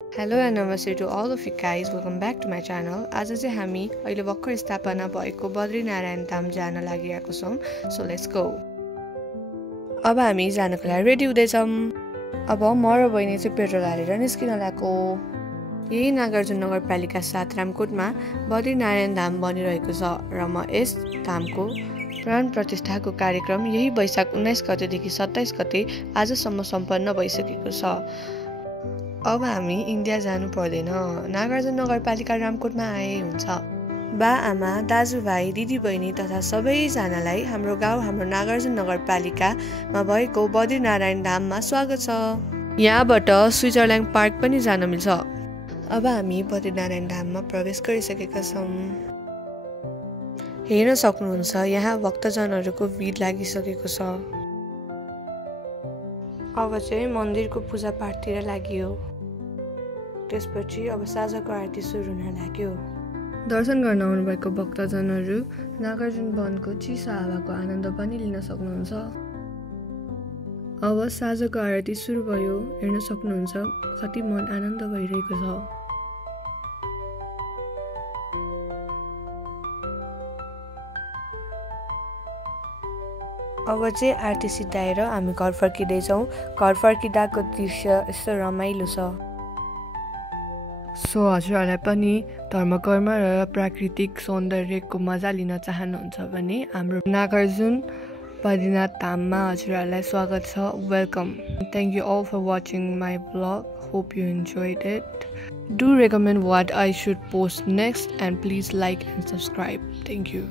Hello and namaste to all of you guys. Welcome back to my channel. आज चाहिँ हामी अहिले भर्खर स्थापना भएको बद्रीनारायण धाम जान लागिरहेको छौं. So let's go. अब हामी जानको लागि रेडी हुँदैछौं. अब म र बहिनी चाहिँ पेट्रोल हालेर निस्किन लागेको. यही नागार्जुन नगरपालिका 7 रामकोटमा बद्रीनारायण धाम बनिरहेको छ र म यस धामको प्राण प्रतिष्ठाको कार्यक्रम यही वैशाख 19 गतेदेखि 27 गते आजसम्म सम्पन्न भइसकेको छ. अब हामी इन्डिया जानु पर्दैन. नागार्जुन नगरपालिका रामकोटमा आए हुन्छ. बा आमा दाजुभाइ दिदीबहिनी तथा सबैजनालाई हाम्रो गाउँ हाम्रो नागार्जुन नगरपालिकामा भएको बद्रीनारायण धाममा स्वागत छ. यहाँबाट स्विजरल्यान्ड पार्क पनि जान मिल्छ. अब हामी बद्रीनारायण धाममा प्रवेश गरिसकेका छौं. हेर्न सक्नुहुन्छ यहाँ भक्तजनहरूको भिड लागिसकेको छ. अब चाहिँ मन्दिरको पूजा पाठतिर लाग्यो. त्यसपछि अब साँझको आरती सुरु हुन लाग्यो. दर्शन गर्न आउनुभएको भक्तजनहरू नागार्जुन वनको चिसो हावाको आनन्द पनि लिन सक्नुहुन्छ. अब साँझको आरती सुरु भयो. हेर्न सक्नुहुन्छ कति मन आनन्द भइरहेको छ. अब चाहिँ आरती सिद्धाएर हामी घर फर्किँदैछौँ. घर फर्किँदाको दृश्य यस्तो रमाइलो छ. सो हजुरहरूलाई पनि धर्मकर्म र प्राकृतिक सौन्दर्यको मजा लिन चाहनुहुन्छ भने हाम्रो नागार्जुन बद्रीनाथ धाममा हजुरहरूलाई स्वागत छ. Welcome. Thank you all for watching my vlog. Hope you enjoyed it. Do recommend what I should post next and please like and subscribe. Thank you.